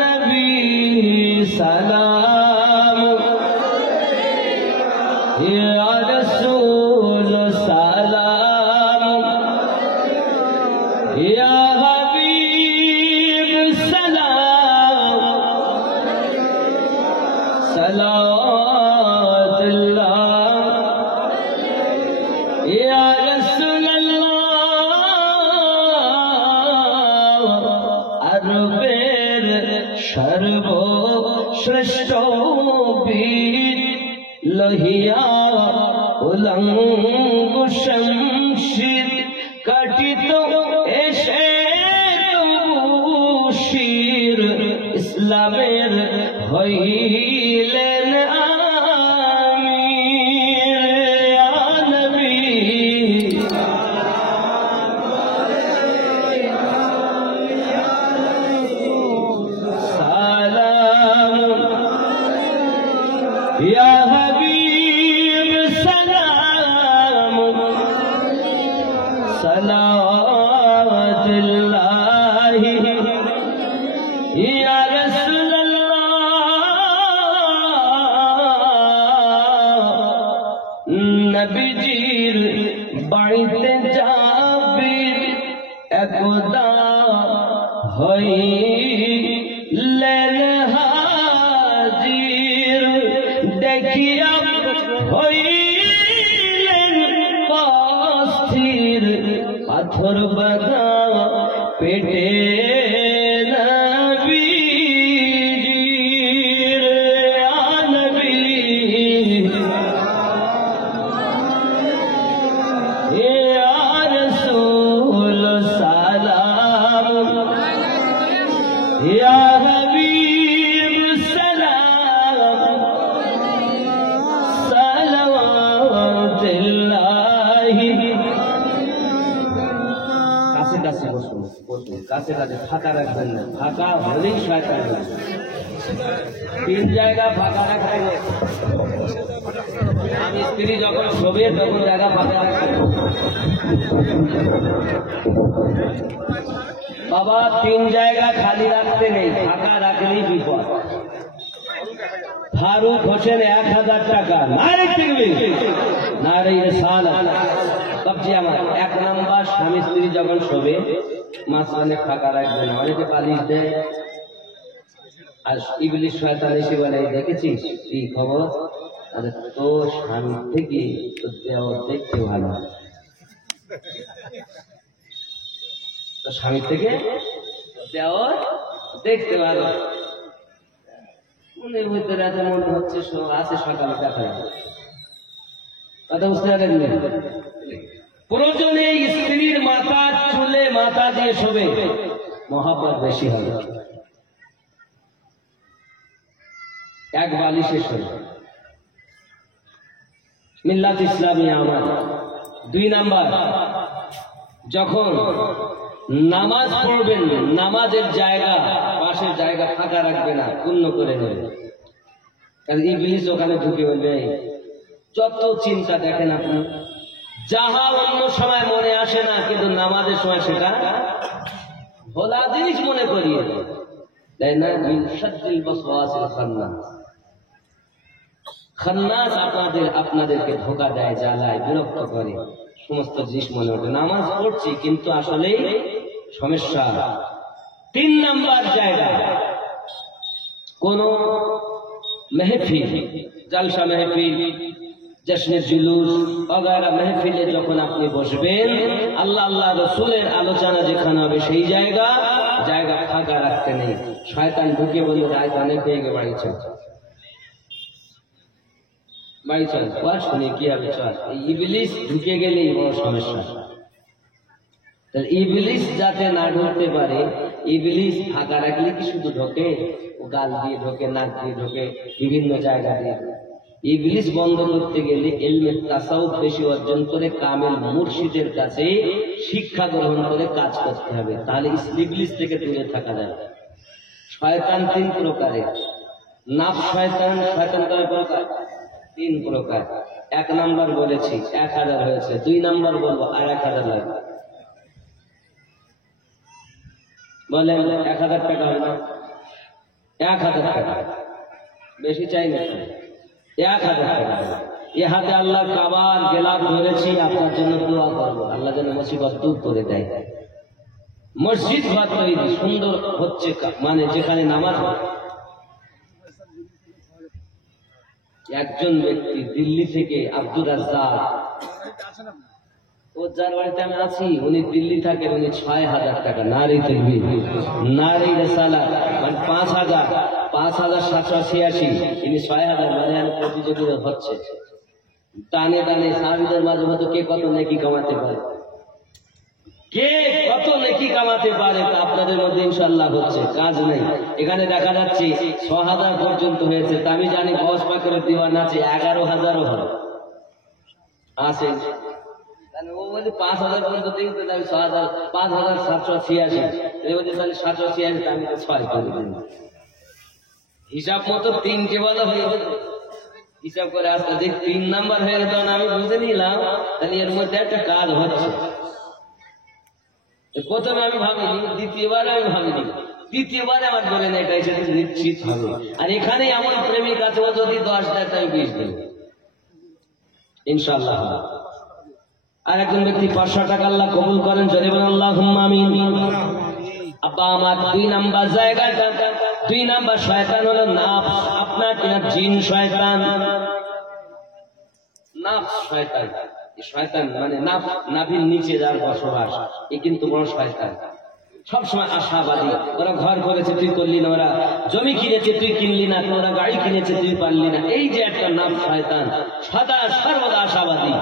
নবী সালাম, ইয়া রাসূল সালাম, ইয়া হাবিব সালাম, সালাতুল্লাহ, ইয়া সর্বশ্রেষ্ঠ বীর লহিয়া উলঙ্গ শমশির কাটিত এসে শির ইসলামের হইলেন আমির। ইয়া নবী ইয়া হাবিব সালাম, সালাতুল্লাহ, ইয়া রাসূলুল্লাহ, বাড়িতে যাবি একদা হইলেন হাজির, দেখিয়া হইলেন অস্থির, পাথর বাঁধা পেটে নবীজির। নবী রসূল সালাম, ইয়া হাবিব সালাম, সালাওয়াতুল্লাহি। কাছে কাছে বসুন, কাছে কাছে ফাঁকা রাখবেন না, ফাঁকা হলেই শয়তান হবে। 3 জায়গা ফাঁকা রাখবেন। আমি স্ত্রী যখন শোবে তখন জায়গা ফাঁকা রাখবেন। বাবা 3 জায়গা খালি রাখতে নেই, ফাঁকা রাখলেই বিপদ। ফারুক হোসেন 1000 টাকা, নারে তাকবীর, নারে রিসালাত। কবজি আমার 1 নাম্বার, স্বামী স্ত্রী যখন শোবে মাঝখানে ফাঁকা রাখবে না। অনেকে পালিশ দেয়, আর ইবলিস শয়তান এসে বলে, দেখেছিস কি খবর? আরে তো স্বামী থেকে তো দেওয়া দেখতে ভালো, তো স্বামী থেকে দেওয়া দেখতে ভালো। মনের ভিতরে এত মনে হচ্ছে আছে, সকালে দেখা যাবে। কথা বুঝতে পারেন? প্রয়োজনে স্ত্রীর মাথা চুলে মাথা দিয়ে শোবে, মহব্বত বেশি হবে। 1 বালিশে শোবে। মিল্লাত ইসলামিয়া আমার। 2 নাম্বার, যখন নামাজ পড়বেন নামাজের জায়গা, পাশের জায়গা ফাঁকা রাখবে না, পূর্ণ করে নেবে। কারণ ইবলিস ওখানে ঢুকে বলবে, যত চিন্তা দেখেন আপনি, যাহা অন্য সময় মনে আসে না, কিন্তু নামাজের সময় সেটা ভোলা জিনিস মনে করিয়ে দেয়, তাই না? খান্নাস আপনাদেরকে ধোকা দেয়, জ্বালায়, বিরক্ত করে, সমস্ত জিনিস মনে ওঠে। নামাজ পড়ছি কিন্তু আসলেই সমস্যা। 3 নাম্বার জায়গা, কোন মেহফিল, জালসা মেহফিল, জশ্নে জুলুস বগেরা মেহফিলে যখন আপনি বসবেন, আল্লাহ আল্লাহ রসুলের আলোচনা যেখানে হবে সেই জায়গা ফাঁকা রাখতে নেই। শয়তান ঢুকে বলবে, রাত অনেক হয়ে গেছে, বাড়ি চল, বাড়ি চল, শুনে কি হবে, চল। ইবলিস ঢুকে গেলেই বড় সমস্যা। ইবলিস যাতে না ঢুকতে পারে, ইবলিস ফাঁকা রাখলে কি শুধু ঢোকে? ও গাল দিয়ে ঢোকে, নাক দিয়ে ঢোকে, বিভিন্ন জায়গা দিয়ে। ইবলিস বন্ধ করতে গেলে ইলমে তাসাউফ বেশি অর্জন করে কামেল মুর্শিদের কাছে শিক্ষা গ্রহণ করে কাজ করতে হবে, তাহলে ইবলিস থেকে দূরে থাকা যাবে। শয়তান 3 প্রকারের। নাফস শয়তান, শয়তান কয় প্রকার? 3 প্রকার। 1 নাম্বার বলেছি 1000 হয়েছে, 2 নাম্বার বলবো আর 1000 লাগবে। বলেন 1000 টাকা হবে না? 1000 টাকা, বেশি চাই না, 1000 টাকা। এ হাতে আল্লাহ কাবার গেলাপ ধরেছি, আপনার জন্য দোয়া করবো, আল্লাহ যেন মুসিবত দূর করে দেয়। মসজিদ ঘর তৈরি সুন্দর হচ্ছে, মানে যেখানে নামাজ হয়। একজন ব্যক্তি দিল্লি থেকে, আব্দুর রাজ্জাক, ও যার বাড়িতে আমি আছি, উনি দিল্লি থাকেন, উনি 6000 টাকা, নারী তাকবীর, নারী রিসালাত, মানে 5786, ইনি 6000, মানে প্রতিযোগিতা হচ্ছে। টানে টানে সাহাবীদের মাঝে মতো কে কত নেকি কামাতে পারে, কে কত নেকি কামাতে পারে, তা আপনাদের মধ্যে ইনশাআল্লাহ হচ্ছে। কাজ নেই, এখানে দেখা যাচ্ছে 6000 পর্যন্ত হয়েছে। তা আমি জানি গস পাকের দিওয়ান আছে 11000ও হবে, আছে। ও বলছে 5000 পর্যন্ত দিতে, আমি 6000, 5786, এই বলছে তাহলে 786, আমি তো 6 করে দিই। হিসাব মতো 3টে বলা হয়ে গেল, হিসাব করে আসতে দেখ 3 নাম্বার হয়ে গেল, আমি বুঝে নিলাম তাহলে এর মধ্যে একটা কাজ হচ্ছে। প্রথমে আমি ভাবিনি, দ্বিতীয়বারে আমি ভাবিনি, তৃতীয়বারে আমার বলে না এটা এসে নিশ্চিত হবে। আর এখানে এমন প্রেমিক আছে, ও যদি 10 দেয় তাই 20 দেবে, ইনশাআল্লাহ। আর একজন ব্যক্তি 500 টাকা আল্লাহ কবুল করেন, যদি বলেন আল্লাহুম্মা আমিন। আব্বা আমার 2 নাম্বার জায়গাটা, 2 নাম্বার শয়তান হলো নাফস, আপনার কিনা জিন শয়তান। নাফস শয়তান, এই শয়তান মানে নাভির নিচে যার বসবাস, এ কিন্তু বড় শয়তান। সবসময় আশাবাদী, ওরা ঘর করেছে তুই করলি না, ওরা জমি কিনেছে তুই কিনলি না, ওরা গাড়ি কিনেছে তুই পারলি না, এই যে একটা নাফস শয়তান, সদা সর্বদা আশাবাদী।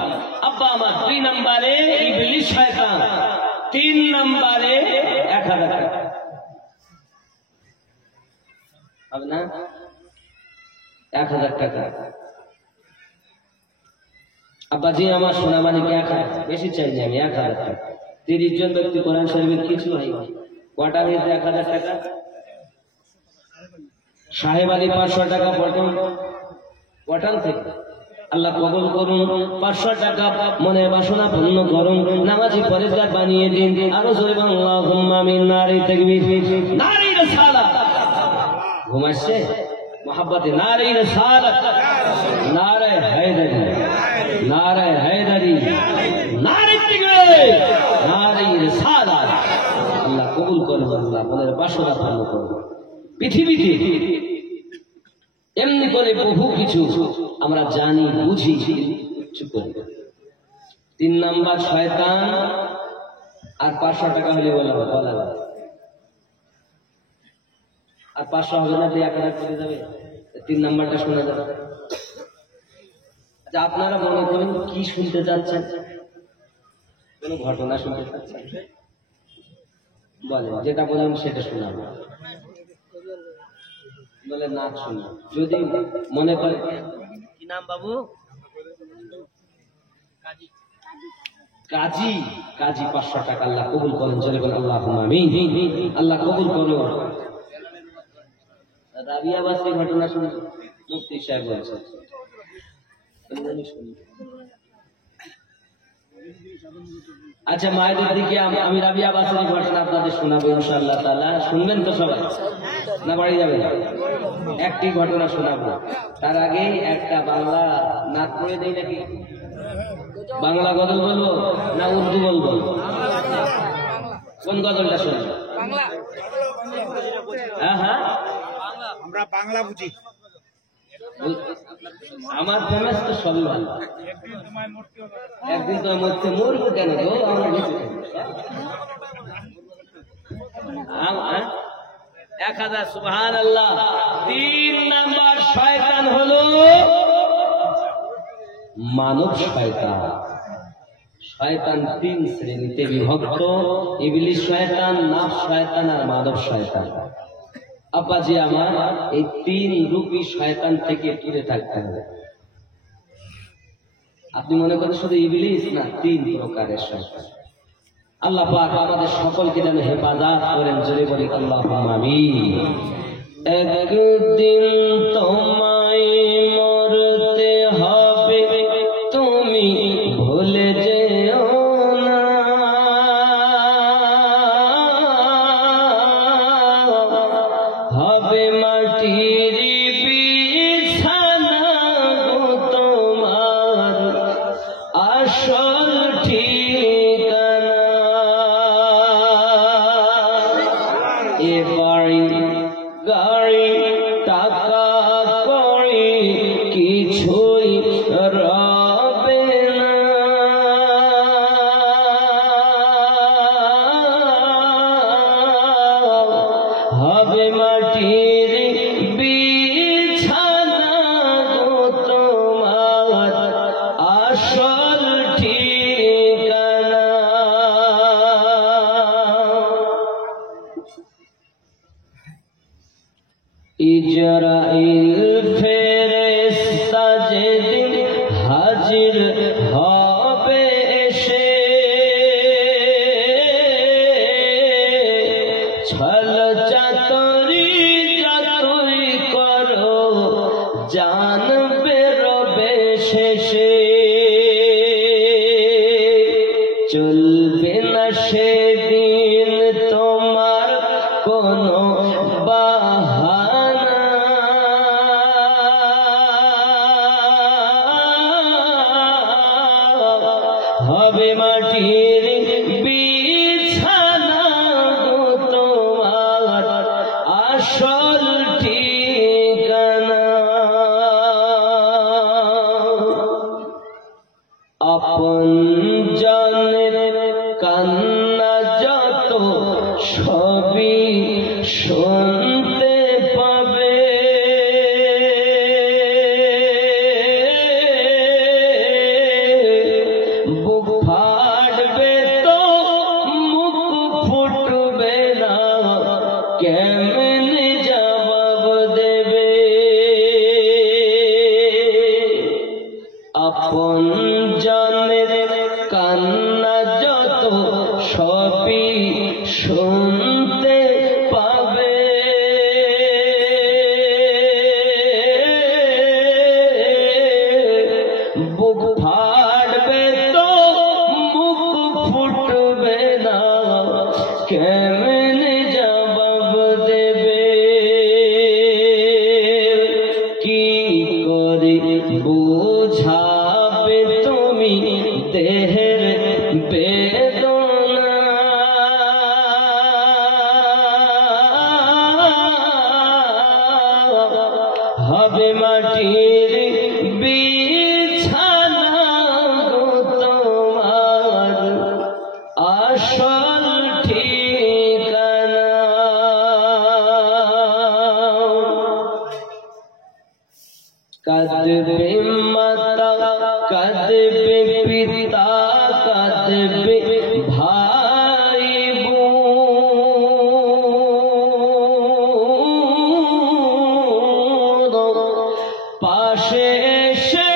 আব্বা আমার 2 নম্বরে ইবলিস শয়তান, 3 নম্বরে 1000 টাকা হবে না, 1000 টাকা। আব্বাজি আমার সোনা মানিকে 1000, বেশি চাইছি আমি 1000 টাকা। 30 জন ব্যক্তি কোরআন শরীফের কিছু হয় কটা হয়েছে 1000 টাকা। সাহেব আলী 500 টাকা পটন থেকে, আল্লাহ কবুল করুন। 500 টাকা মনের বাসনা পূর্ণ করুন, নামাজি পরিষ্কার বানিয়ে দিন। আরো জোরে আল্লাহুম্মা আমিন। নারী তাকবীর, নারী রিসালাত। ঘুমাচ্ছে মোহাব্বতে নারী রিসালাত, নারে হায়দারি, নারে হায়দারি, নারী তাকবীর, নারী রিসালাত। আল্লাহ কবুল করুন, আল্লাহ মনের বাসনা পূর্ণ করুন। পৃথিবীতে এমনি করে বহু কিছু আমরা জানি বুঝি, 3 নাম্বার শয়তান। আর 500 টাকা হলে বলা আর 500 হবে না, 1000 করে যাবে, 3 নাম্বারটা শোনা যাবে। আচ্ছা আপনারা মনে করেন কি শুনতে চাচ্ছেন, কোন ঘটনা শুনতে চাচ্ছেন বলেন, যেটা বলেন সেটা শোনাবো, বলে নাচ শুনবো। যদি মনে করে কি নাম বাবু, কাজী, কাজী 500 টাকা আল্লাহ কবুল করেন, চলে বলেন আল্লাহুম্মা আমিন। আল্লাহ কবুল করুন। রাবিয়াবাসী ঘটনা শুনে মুফতি সাহেব বলছে, আচ্ছা মায়েদের দিকে আমি রাবিয়াবাসীর ঘটনা আপনাদের শোনাবো ইনশাআল্লাহ তাআলা। শুনবেন তো সবাই না বাড়ি যাবেন? একটি ঘটনা শোনাবো, তার আগে একটা বাংলা নাচ করে দেই নাকি? বাংলা গজল বলবো না উর্দু বলবো? কোন গজলটা শোনাবো? হ্যাঁ হ্যাঁ আমরা বাংলা বুঝি। আমার ফেমাস তো সবই ভালো। একদিন তো মরতে মরবো কেন গো, আমরা বেঁচে থাকি। 1000 সুবহানাল্লাহ। 3 নাম্বার শয়তান হলো মানব শয়তান। শয়তান 3 শ্রেণীতে বিভক্ত, ইবলিস শয়তান, নাফস শয়তান আর মানব শয়তান। আব্বাজি আমার এই 3 রূপী শয়তান থেকে দূরে থাকতে হবে। আপনি মনে করেন শুধু ইবলিস না, 3 প্রকারের শয়তান। আল্লাহ পাক আমাদের সকলকে যেন হেফাজত করেন, জোরে বলি আল্লাহুম্মা আমিন। একদিন তোমায় মরতে হবে, তুমি ভুলে যেও না, হবে মাটির বিছানা গো তোমার আসল ঠিকানা। এ বাড়ি গাড়ি টাকা কড়ি কিছুই রবে না, হবে মাটির বিছানা গো তোমার আসল ঠিকানা। ইজরাইল ফেরেশতা যেদিন হাজির হবে এসে, ছল চাতুরি যতই করো জান বেরোবে শেষে, চলবে না সেদিন তোমার কোনো বাহানা, হবে মাটির বিছানা গো তোমার আসল ঠিকানা। আপন জনের কান্না যত সবই শুনতে পাবে, বুক ফাটবে তো মুখ ফুটবে না, কেমনে জবাব দেবে। আপন জনের কান্না যত সবই শুনতে পাবে, বুক ফাটবে তো মুখ ফুটবে না, কেমনে জবাব দেবে। কি করে বুঝাবে তুমি দেহের বেদনা, হবে মাটির বিছানা গো তোমার আসল ঠিকানা। কাঁদবে মাতা, কাঁদবে পিতা, কাঁদবে ভাই বোন, পাশে এসে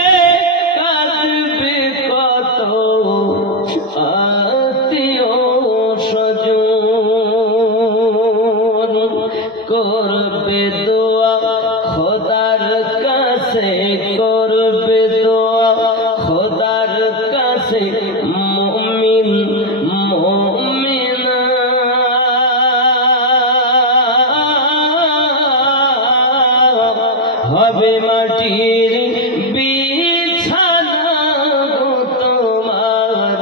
কাঁদবে কত আত্মীয় স্বজন, করবে দোয়া খোদার কাছে, করবে দোয়া খোদার কাছে মুমিন মুমিনা। হবে মাটির বিছানা গো তোমার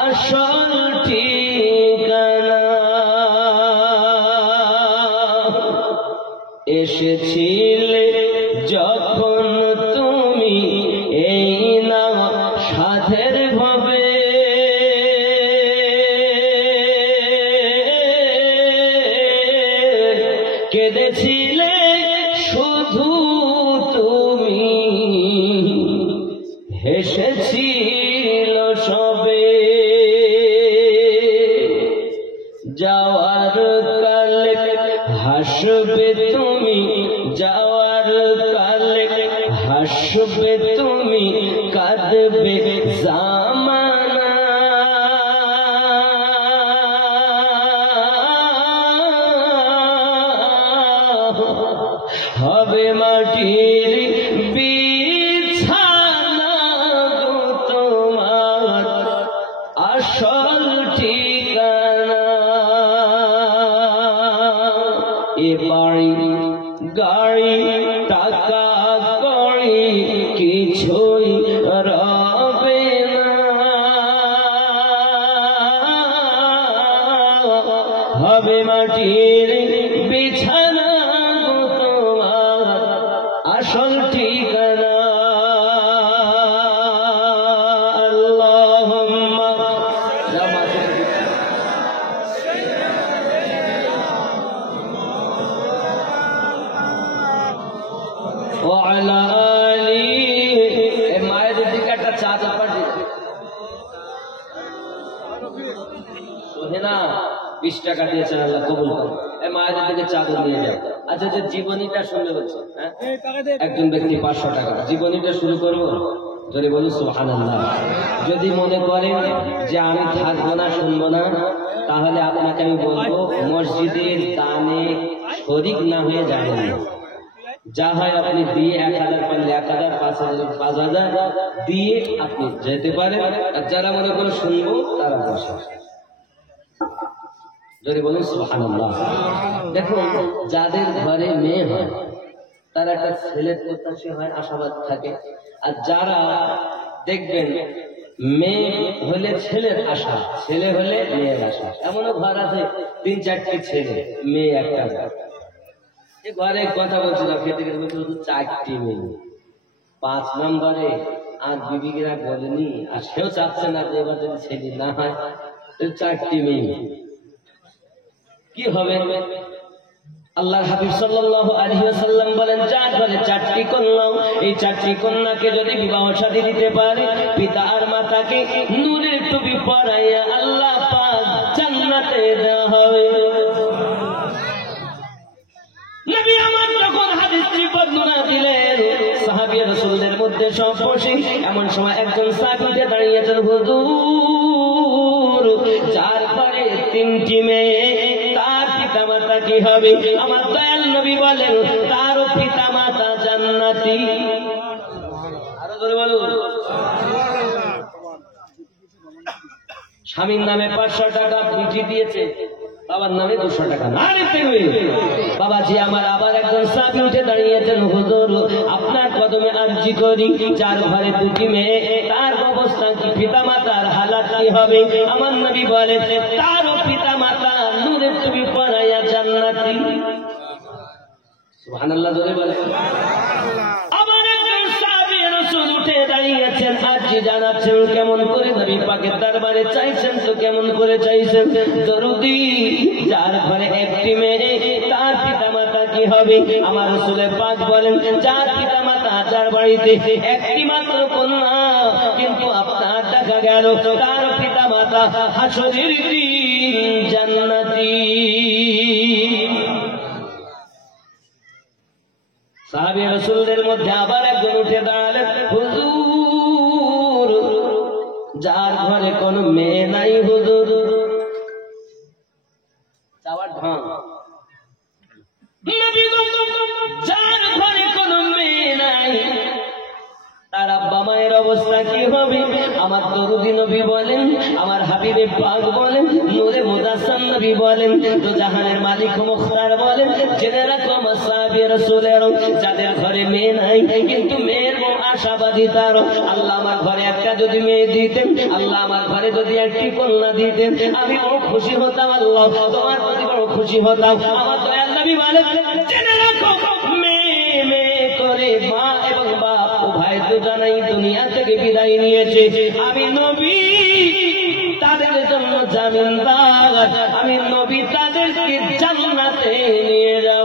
আসল ঠিকানা। এসেছিলে যখন তুমি এই না সাধের ভাবে, কেঁদেছিলে শুধু তুমি, হেসেছিল সবে। যাওয়ার কালে হাসবে তুমি, যাওয়ার কালে হাসবে তুমি, কাঁদবে জামানা। হবে মাটির বিছানা গো তোমার আসল ঠিকানা। এ বাড়ি গাড়ি টাকা কড়ি কিছুই রবে না, হবে মাটির বিছানা গো তোমার আসল ঠিকানা। আল্লাহুম্মা ওয়ালা আলি। এই মায়েদের দিকে একটা চাদর পাঠিয়ে না, 20 টাকা দিয়েছেন, আল্লাহ কবুল করুন। এই মায়েদের দিকে চাদর নিয়ে যাও। আচ্ছা, যে জীবনীটা শুনতে বলছে, হ্যাঁ, একজন ব্যক্তি 500 টাকা, জীবনীটা শুরু করবো। যদি বলুন সুবহানাল্লাহ। যদি মনে করেন যে আমি থাকবো না, শুনবো না, তাহলে আপনাকে আমি বলবো মসজিদের দানে শরীক না হয়ে যাবেন না। যা হয় আপনি দিয়ে 1000 পারলে 1000, 5000, 5000 দিয়ে আপনি যেতে পারেন। আর যারা মনে করে শুনবো তারা বসে। যদি বলুন সুবহানাল্লাহ। দেখুন, যাদের ঘরে মেয়ে হয় তারা একটা ছেলের প্রত্যাশী হয়, আশাবাদ থাকে। আর যারা দেখবেন মেয়ে হলে ছেলের আশা, ছেলে হলে মেয়ের আশা। এমনও ঘর আছে 3-4টি ছেলে, মেয়ে একটা। এই ঘরে কথা বলছিল, খেতে খেতে বলছিল 4টি মেয়ে। 5 নম্বরে আর বিবিরা বলেনি, আর সেও চাচ্ছে না যে এবার যদি ছেলে না হয় 4টি মেয়ে কি হবে। আল্লাহর হাবিব সাল্লাল্লাহু আলাইহি ওয়াসাল্লাম বলেন, যার ঘরে 4টি কন্যা, এই 4টি কন্যাকে যদি বিবাহ শাদী দিতে পারে, পিতা আর মাতাকে নূরের টুপি পরাইয়া আল্লাহ পাক জান্নাতে দেওয়া হবে। নবী আমার যখন হাদিসটি বর্ণনা দিলেন, সাহাবী রাসূলদের মধ্যে সব বসে, এমন সময় একজন সাহাবী দাঁড়িয়েছেন, হুজুর যার ঘরে 3টি মেয়ে, তার পিতা মাতা কি হবে? আমার দয়াল নবী বলেন, তারও পিতা মাতা জান্নাতি। আরো জোরে বলুন। স্বামীর নামে 500 টাকা বিটি দিয়েছে, বাবার নামে 200 টাকা। বাবাজি আমার আবার একজন সাহাবী উঠে দাঁড়িয়েছেন, হুজুর আপনার কদমে আরজি করি, যার ঘরে 2টি মেয়ে, তার অবস্থা কি, পিতা মাতার হালাত কি হবে? আমার নবী বলেন, তারও পিতা মাতা নূরের টুপি পরাইয়া জান্নাতি। সুবহানাল্লাহ জোরে বলেন। আবার একজন সাহাবী রাসূল উঠে দাঁড়িয়েছেন, আরজি জানাচ্ছেন, কেমন করে নবী পাকের দরবারে চাইছেন, তো কেমন করে চাইছেন? দরুদি যার ঘরে 1টি মেয়ে, তার পিতা মাতা কি হবে? আমার রাসূল পাক বলেন, যার পিতা মাতা, যার বাড়িতে 1টি মাত্র কন্যা, কিন্তু আপনার দেখা গেল তার পিতা মাতা হাসরের দিন জান্নাতি। সাহাবী রাসূলদের মধ্যে আবার একজন উঠে দাঁড়ালেন, হুজুর যার ঘরে কোনো মেয়ে নাই, হুজুর যাওয়ার ঢং, যার ঘরে কোনো মেয়ে নাই, তার আব্বা মায়ের অবস্থা কি হবে? আমার দরুদি নবী বলেন, আমার হাবিবে পাক বলেন, নূরে মুজাসসাম নবী বলেন, তো জাহানের মালিক মুখতার বলেন, জেনে রাখো আমার সাহাবী রাসূলের, যাদের ঘরে মেয়ে নাই কিন্তু মেয়ের আশাবাদী, তার আল্লাহ আমার ঘরে একটা যদি মেয়ে দিতেন, আল্লাহ আমার ঘরে যদি 1টি কন্যা দিতেন, আমি বড় খুশি হতাম, আল্লাহ তোমার প্রতি বড় খুশি হতাম। আমার দয়াল নবী বলেন, জেনে রাখো মেয়ে মেয়ে করে মা এবং বাপ উভয় দুজনেই দুনিয়া থেকে বিদায় নিয়েছে, আমি নবী তাদের জন্য জামিনদার, আমি নবী তাদেরকে জান্নাতে নিয়ে যাব।